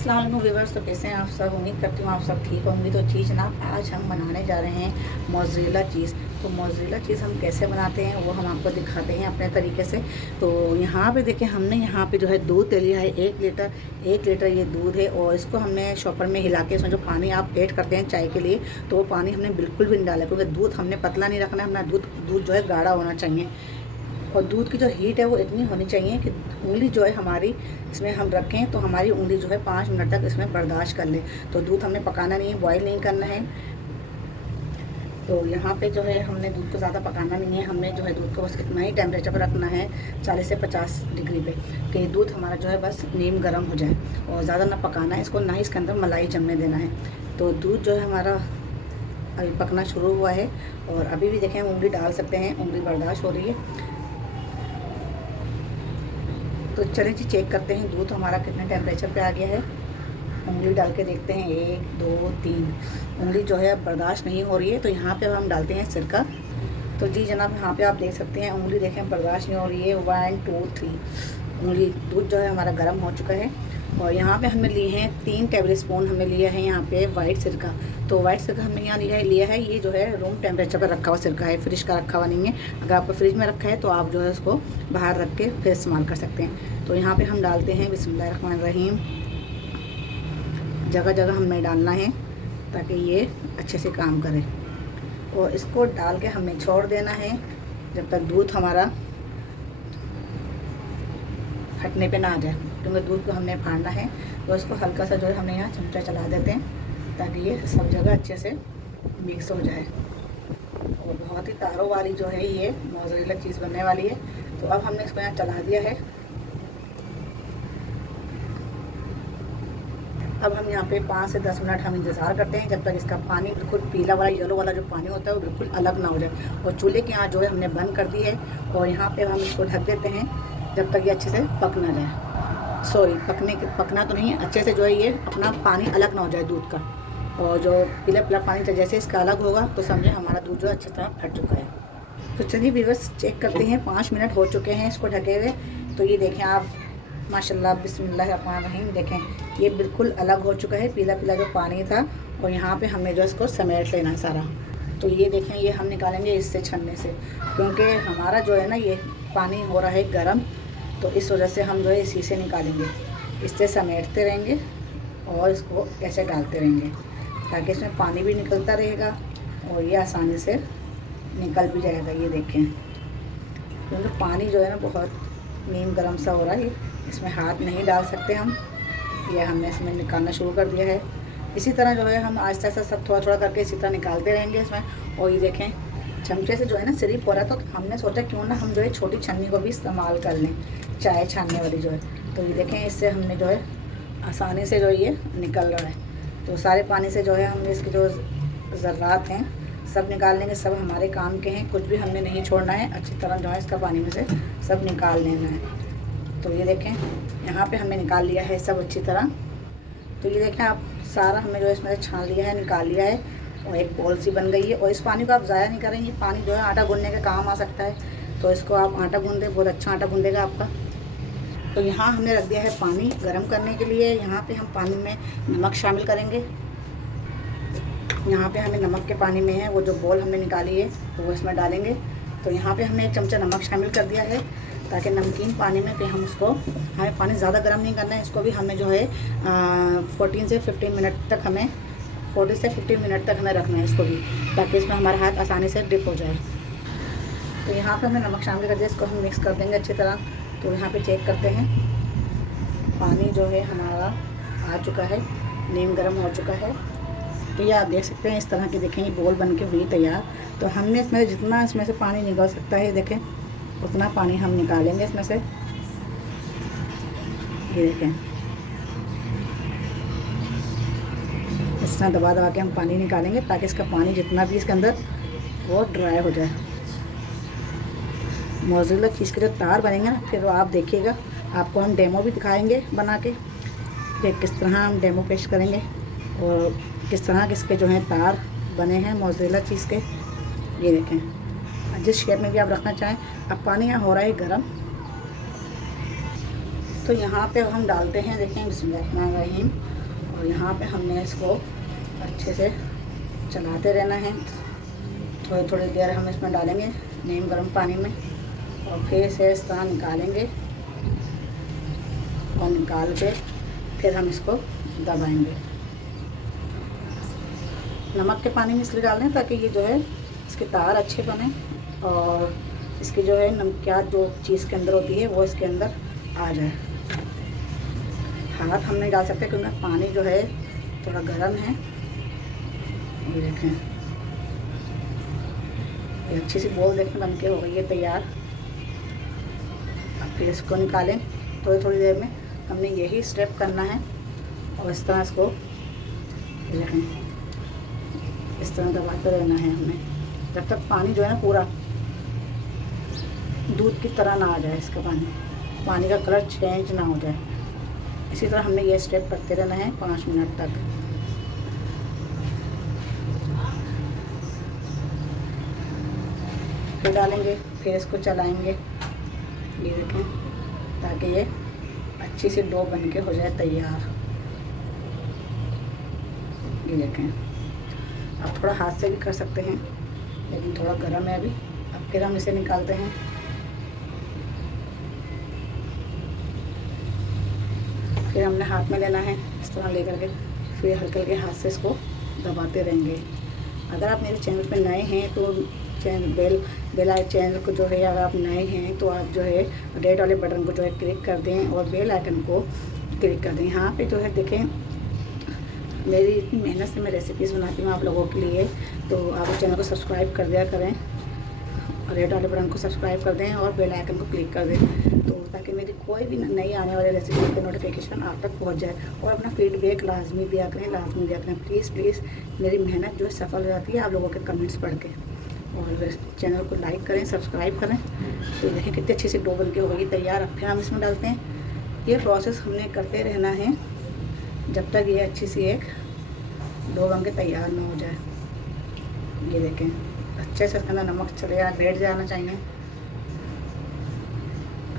अस्सलाम वालेकुम व्यूअर्स। तो कैसे हैं आप सब? उम्मीद करती हूँ आप सब ठीक होंगी। तो चीज़ ना आज हम बनाने जा रहे हैं मोज़रेला चीज़। तो मोज़रेला चीज़ हम कैसे बनाते हैं वो हम आपको दिखाते हैं अपने तरीके से। तो यहाँ पे देखें, हमने यहाँ पे जो है दूध ले लिया है 1 लीटर ये दूध है। और इसको हमने शॉपर में हिला के, इसमें जो पानी आप ऐड करते हैं चाय के लिए, तो वो पानी हमने बिल्कुल भी नहीं डाला, क्योंकि दूध हमने पतला नहीं रखना है, हमारा दूध जो है गाढ़ा होना चाहिए। और दूध की जो हीट है वो इतनी होनी चाहिए कि उंगली जो है हमारी इसमें हम रखें तो हमारी उंगली जो है 5 मिनट तक इसमें बर्दाश्त कर ले। तो दूध हमने पकाना नहीं है, बॉयल नहीं करना है। तो यहाँ पे जो है हमने दूध को ज़्यादा पकाना नहीं है, हमने जो है दूध को बस इतना ही टेम्परेचर पर रखना है, 40 से 50 डिग्री पे, कि दूध हमारा जो है बस नीम गर्म हो जाए। और ज़्यादा ना पकाना है इसको, ना ही इसके अंदर मलाई जमने देना है। तो दूध जो है हमारा अभी पकना शुरू हुआ है। और अभी भी देखें, उंगली डाल सकते हैं, उंगली बर्दाश्त हो रही है। तो चलें जी, चेक करते हैं दूध हमारा कितने टेम्परेचर पे आ गया है। उंगली डाल के देखते हैं, 1 2 3 उंगली जो है बर्दाश्त नहीं हो रही है। तो यहाँ पे अब हम डालते हैं सिरका। तो जी जनाब, यहाँ पे आप देख सकते हैं उंगली देखें बर्दाश्त नहीं हो रही है। 1 2 3 उंगली दूध जो है हमारा गर्म हो चुका है। और यहाँ पे हमने लिए हैं 3 टेबल स्पून हमने लिया है यहाँ पे वाइट सिरका। तो वाइट सिरका हमने यहाँ लिया है, ये जो है रूम टेम्परेचर पर रखा हुआ सिरका है, फ्रिज का रखा हुआ नहीं है। अगर आपको फ्रिज में रखा है तो आप जो है उसको बाहर रख के फिर इस्तेमाल कर सकते हैं। तो यहाँ पे हम डालते हैं बिस्मिल्लाहिर्रहमानिर्रहीम। जगह जगह हमें डालना है ताकि ये अच्छे से काम करे। और इसको डाल के हमें छोड़ देना है जब तक दूध हमारा फटने पे ना आ जाए, क्योंकि दूध को हमने फाड़ना है। तो इसको हल्का सा जो है हमने यहाँ चमचा चला देते हैं ताकि ये सब जगह अच्छे से मिक्स हो जाए। और बहुत ही तारों वाली जो है ये मोज़रेला चीज़ बनने वाली है। तो अब हमने इसको यहाँ चला दिया है। अब हम यहाँ पे 5 से 10 मिनट हम इंतज़ार करते हैं जब तक इसका पानी बिल्कुल पीला वाला, येलो वाला जो पानी होता है वो बिल्कुल अलग ना हो जाए। और चूल्हे की आँच जो है हमने बंद कर दी है। और यहाँ पे हम इसको ढक देते हैं जब तक ये अच्छे से पक ना जाए। सॉरी, पकना तो नहीं है, अच्छे से जो है ये अपना पानी अलग ना हो जाए दूध का। और जो पीला पीला पानी जैसे इसका अलग होगा तो समझे हमारा दूध जो अच्छी तरह फट चुका है। तो चलिए व्यूअर्स, चेक करते हैं। 5 मिनट हो चुके हैं इसको ढके हुए। तो ये देखें आप, माशाल्लाह बिस्मिल्लाहिर्रहमानिर्रहीम, देखें ये बिल्कुल अलग हो चुका है, पीला पीला जो पानी था। और यहाँ पे हमने जो इसको समेट लेना है सारा। तो ये देखें, ये हम निकालेंगे इससे छन्ने से, क्योंकि हमारा जो है ना ये पानी हो रहा है गर्म। तो इस वजह से हम जो है इसी से निकालेंगे, इससे समेटते रहेंगे और इसको ऐसे डालते रहेंगे ताकि इसमें पानी भी निकलता रहेगा और ये आसानी से निकल भी जाएगा। ये देखें, क्योंकि पानी जो है ना बहुत नीम गर्म सा हो रहा है, इसमें हाथ नहीं डाल सकते हम। यह हमने इसमें निकालना शुरू कर दिया है। इसी तरह जो है हम आहिस्ता आहिस्ता सब थोड़ा थोड़ा करके इसी तरह निकालते रहेंगे इसमें। और ये देखें, चमचे से जो है ना सिरिप हो रहा है, तो हमने सोचा क्यों ना हम जो है छोटी छन्नी को भी इस्तेमाल कर लें, चाय छानने वाली जो है। तो ये देखें, इससे हमने जो है आसानी से जो ये निकल रहा है। तो सारे पानी से जो है हमने इसके जो ज़र्रात हैं सब निकाल लेंगे, सब हमारे काम के हैं, कुछ भी हमने नहीं छोड़ना है। अच्छी तरह जो है इसका पानी में से सब निकाल लेना है। तो ये देखें, यहाँ पे हमने निकाल लिया है सब अच्छी तरह। तो ये देखें आप, सारा हमने जो है इसमें से छान लिया है, निकाल लिया है और एक बॉल सी बन गई है। और इस पानी को आप ज़ाया नहीं करेंगे, पानी जो है आटा गूंदने के काम आ सकता है। तो इसको आप आटा गूंद दें, बहुत अच्छा आटा गूंदेगा आपका। तो यहाँ हमने रख दिया है पानी गर्म करने के लिए। यहाँ पे हम पानी में नमक शामिल करेंगे। यहाँ पे हमें नमक के पानी में है वो जो बॉल हमने निकाली है तो वो इसमें डालेंगे। तो यहाँ पे हमने 1 चमचा नमक शामिल कर दिया है ताकि नमकीन पानी में फिर हम उसको, हमें पानी ज़्यादा गर्म नहीं करना है। इसको भी हमें जो है 14 से 15 मिनट तक हमें 40 से 15 मिनट तक हमें रखना है इसको भी, ताकि इसमें हमारा हाथ आसानी से डिप हो जाए। तो यहाँ पे हमने नमक शामिल कर दिया, इसको हम मिक्स कर देंगे अच्छी तरह। तो यहाँ पे चेक करते हैं, पानी जो है हमारा आ चुका है, नीम गर्म हो चुका है। तो ये आप देख सकते हैं इस तरह की, देखें ये बोल बन के हुई तैयार। तो हमने इसमें जितना इसमें से पानी निकल सकता है, देखें उतना पानी हम निकालेंगे इसमें से। ये देखें, इस तरह दबा दबा के हम पानी निकालेंगे ताकि इसका पानी जितना भी इसके अंदर वो ड्राई हो जाए। मोज़रेला चीज़ के जो तार बनेंगे ना, फिर आप देखिएगा, आपको हम डेमो भी दिखाएंगे बना के कि किस तरह हम डेमो पेश करेंगे और किस तरह इसके जो हैं तार बने हैं मोज़रेला चीज़ के। ये देखें, जिस शेप में भी आप रखना चाहें। अब पानी यहाँ हो रहा है गर्म। तो यहाँ पे हम डालते हैं, देखें बिस्मिल्लाहिर्रहमानिर्रहीम। और यहाँ पे हमने इसको अच्छे से चलाते रहना है। थोड़ी थोड़ी देर हम इसमें डालेंगे नीम गर्म पानी में और फिर से इस तरह निकालेंगे और निकाल के फिर हम इसको दबाएंगे। नमक के पानी में इसलिए डाल दें ताकि ये जो है इसके तार अच्छे बने और इसकी जो है नमकियात जो चीज़ के अंदर होती है वो इसके अंदर आ जाए। हाथ हम नहीं डाल सकते क्योंकि पानी जो है थोड़ा गर्म है। ये देखें, ये अच्छी सी बोल देखें बन के हो गई है तैयार। अब फिर इसको निकालें। थोड़ी थोड़ी देर में हमने यही स्टेप करना है और इस तरह इसको देखें, इस तरह दबाते रहना है हमने जब तक पानी जो है ना पूरा दूध की तरह ना आ जाए। इसका पानी का कलर चेंज ना हो जाए। इसी तरह हमने ये स्टेप करते रहना है 5 मिनट तक। फिर डालेंगे, फिर इसको चलाएंगे, ये देखें, ताकि ये अच्छी सी डो बन के हो जाए तैयार। ये देखें, आप थोड़ा हाथ से भी कर सकते हैं लेकिन थोड़ा गर्म है अभी। अब फिर हम इसे निकालते हैं। फिर हमने हाथ में लेना है इस तरह लेकर के, फिर हल्के हल्के हाथ से इसको दबाते रहेंगे। अगर आप मेरे चैनल पर नए हैं तो चैनल को जो है, अगर आप नए हैं तो आप जो है रेड वाले बटन को जो है क्लिक कर दें और बेल आइकन को क्लिक कर दें। यहाँ पे जो है देखें, मेरी इतनी मेहनत से मैं रेसिपीज़ बनाती हूँ आप लोगों के लिए, तो आप चैनल को सब्सक्राइब कर दिया करें, रेड वाले बटन को सब्सक्राइब कर दें और बेल आइकन को क्लिक कर दें, तो ताकि मेरी कोई भी नई आने वाली रेसिपी का नोटिफिकेशन आप तक पहुंच जाए। और अपना फीडबैक लाजमी दिया करें, प्लीज़। मेरी मेहनत जो है सफल हो जाती है आप लोगों के कमेंट्स पढ़ के। और चैनल को लाइक करें, सब्सक्राइब करें। तो देखिए कितनी अच्छी सी डो बन के हो गई तैयार। अब फिर हम इसमें डालते हैं। ये प्रोसेस हमने करते रहना है जब तक ये अच्छी सी एक डो बन के तैयार ना हो जाए। ये देखें, अच्छे से इसके अंदर नमक चले जाना, बैठ जाना चाहिए।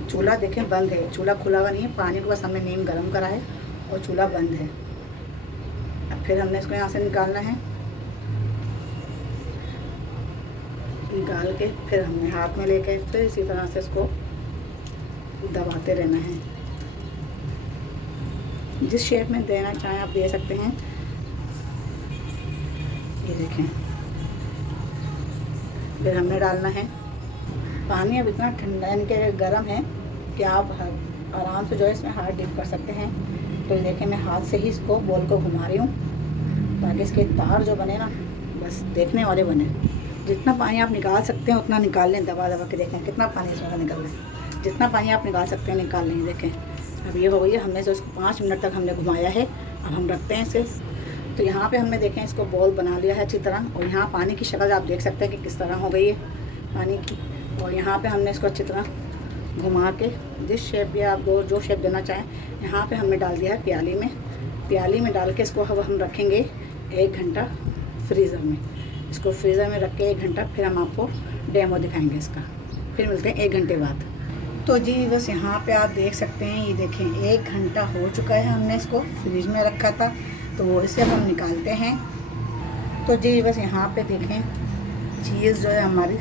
चूल्हा देखें बंद है, चूल्हा खुला हुआ नहीं है, पानी को बस हमने नीम गर्म करा है और चूल्हा बंद है। अब फिर हमने इसको यहाँ से निकालना है, निकाल के फिर हमने हाथ में लेके फिर इसी तरह से इसको दबाते रहना है। जिस शेप में देना चाहें आप दे सकते हैं। ये देखें, फिर हमने डालना है पानी। अब इतना ठंडा यानी कि गर्म है कि आप आराम से जो है इसमें हाथ डिप कर सकते हैं। तो ये देखें, मैं हाथ से ही इसको बॉल को घुमा रही हूँ ताकि इसके तार जो बने ना बस देखने वाले बने। जितना पानी आप निकाल सकते हैं उतना निकाल लें, दबा दबा के देखें कितना पानी इसमें निकल रहा है। जितना पानी आप निकाल सकते हैं निकाल लें। देखें अब ये हो गई है, हमने जो इसको 5 मिनट तक हमने घुमाया है। अब हम रखते हैं इसे। तो यहाँ पे हमने देखें इसको बॉल बना लिया है अच्छी तरह, और यहाँ पानी की शक्ल आप देख सकते हैं कि किस तरह हो गई है पानी की। और यहाँ पे हमने इसको अच्छी तरह घुमा के जिस शेप भी आप जो शेप देना चाहें, यहाँ पे हमने डाल दिया है प्याली में डाल के इसको हम रखेंगे 1 घंटा फ्रीज़र में। इसको फ्रीज़र में रख के 1 घंटा, फिर हम आपको डेमो दिखाएंगे इसका। फिर मिलते हैं 1 घंटे बाद। तो जी बस यहाँ पे आप देख सकते हैं, ये देखें 1 घंटा हो चुका है। हमने इसको फ्रिज में रखा था, तो इसे हम निकालते हैं। तो जी बस यहाँ पे देखें चीज़ जो है हमारी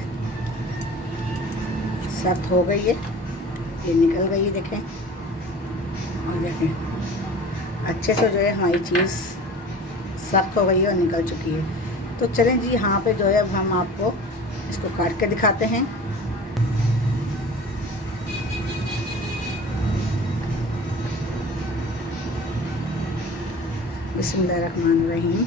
सख्त हो गई है, ये निकल गई है देखें। और देखें अच्छे से जो है हमारी चीज़ सख्त हो गई है और निकल चुकी है। तो चलें जी, यहाँ पे जो है अब हम आपको इसको काट के दिखाते हैं। बिस्मिल्लाहिर्रहमानिर्रहीम।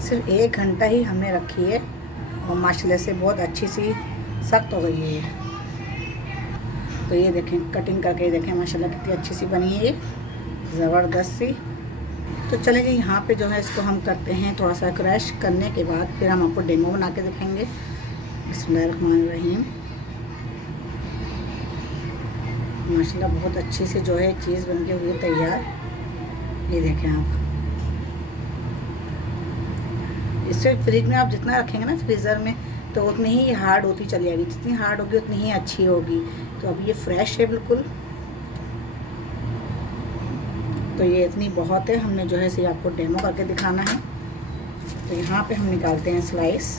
सिर्फ 1 घंटा ही हमने रखी है और माशाल्लाह से बहुत अच्छी सी सख्त हो गई है ये। तो ये देखें कटिंग करके देखें माशाल्लाह कितनी अच्छी सी बनी है ये, ज़बरदस्त सी। तो चलें जी, यहाँ पे जो है इसको हम करते हैं थोड़ा सा क्रश करने के बाद फिर हम आपको डेमो बना के दिखाएंगे। बिस्मिल्लाहिर्रहमानिर्रहीम। माशाल्लाह बहुत अच्छी से जो है चीज़ बन के हुई तैयार। ये देखें आप, इसे फ्रिज में आप जितना रखेंगे ना फ्रीज़र में तो उतनी ही हार्ड होती चली जाएगी, जितनी हार्ड होगी उतनी ही अच्छी होगी। तो अब ये फ्रेश है बिल्कुल, तो ये इतनी बहुत है। हमने जो है इसे आपको डेमो करके दिखाना है। तो यहाँ पे हम निकालते हैं स्लाइस,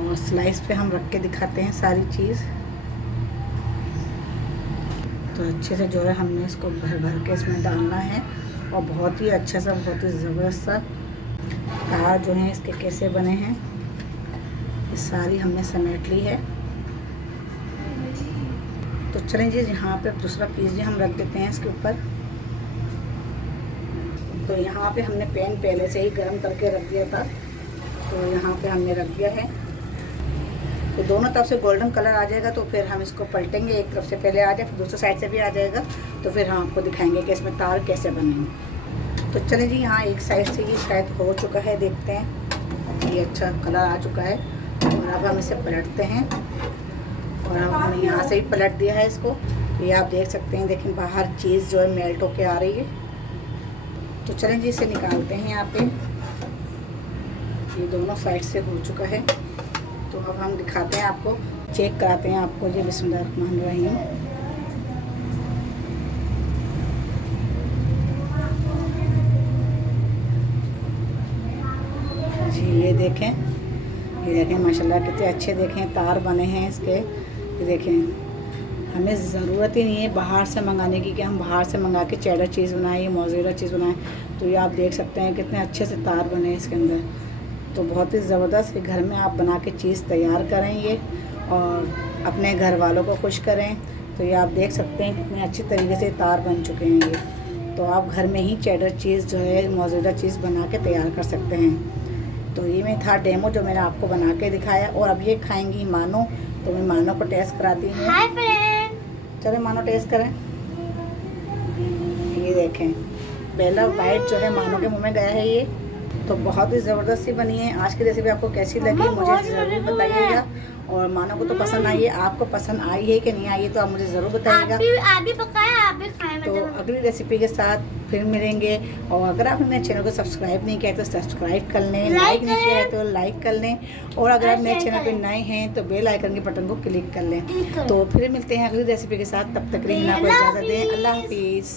और स्लाइस पे हम रख के दिखाते हैं सारी चीज़। तो अच्छे से जो है हमने इसको भर भर के इसमें डालना है, और बहुत ही अच्छा सा, बहुत ही ज़बरदस्त सा तार जो हैं इसके कैसे बने हैं, ये सारी हमने समेट ली है। तो चलें जी, यहाँ पे दूसरा पीस भी हम रख देते हैं इसके ऊपर। तो यहाँ पे हमने पैन पहले से ही गर्म करके रख दिया था, तो यहाँ पे हमने रख दिया है। तो दोनों तरफ से गोल्डन कलर आ जाएगा तो फिर हम इसको पलटेंगे, एक तरफ से पहले आ जाए फिर दूसरी साइड से भी आ जाएगा, तो फिर हम आपको दिखाएंगे कि इसमें तार कैसे बनेंगे। तो चलिए जी, यहाँ एक साइड से ये शायद हो चुका है, देखते हैं। ये अच्छा कलर आ चुका है, और अब हम इसे पलटते हैं। और अब हमने यहाँ से भी पलट दिया है इसको। ये आप देख सकते हैं, देखें बाहर चीज़ जो है मेल्ट होके आ रही है। तो चलें जी, इसे निकालते हैं। यहाँ पे ये दोनों साइड से हो चुका है, तो अब हम दिखाते हैं आपको, चेक कराते हैं आपको। ये बिस्मिल्लाहिर्रहमानिर्रहीम। जी ये देखें माशाल्लाह कितने अच्छे देखें तार बने हैं इसके। ये देखें, हमें ज़रूरत ही नहीं है बाहर से मंगाने की, कि हम बाहर से मंगा के चेडर चीज़ बनाएं, ये मोज़रेला चीज़ बनाएं। तो ये आप देख सकते हैं कितने अच्छे से तार बने हैं इसके अंदर। तो बहुत ही ज़बरदस्त, घर में आप बना के चीज़ तैयार करें ये, और अपने घर वालों को खुश करें। तो ये आप देख सकते हैं कितने अच्छी तरीके से तार बन चुके हैं ये। तो आप घर में ही चेडर चीज़ जो है, मोज़रेला चीज़ बना के तैयार कर सकते हैं। तो ये मैं था डेमो जो मैंने आपको बना के दिखाया। और अब ये खाएंगी मानो, तो मैं मानो को टेस्ट कराती हूँ। हाय फ्रेंड, चले मानो टेस्ट करें। ये देखें, पहला बाइट जो है मानो के मुंह में गया है ये। तो बहुत ही ज़बरदस्त सी बनी है। आज की रेसिपी आपको कैसी लगी मुझे ज़रूर बताइएगा, और मानो को तो पसंद आई है, आपको पसंद आई है कि नहीं आई है तो आप मुझे ज़रूर बताइएगा। आप भी पकाएं, आप भी खाएं। तो अगली रेसिपी के साथ फिर मिलेंगे। और अगर आपने मेरे चैनल को सब्सक्राइब नहीं किया है तो सब्सक्राइब कर लें, लाइक नहीं किया है तो लाइक कर लें, और अगर आप मेरे चैनल पे नए हैं तो बेल आइकन के बटन को क्लिक कर लें। तो फिर मिलते हैं अगली रेसिपी के साथ, तब तक के लिए को इजाज़त दें। अल्लाह हाफिज़।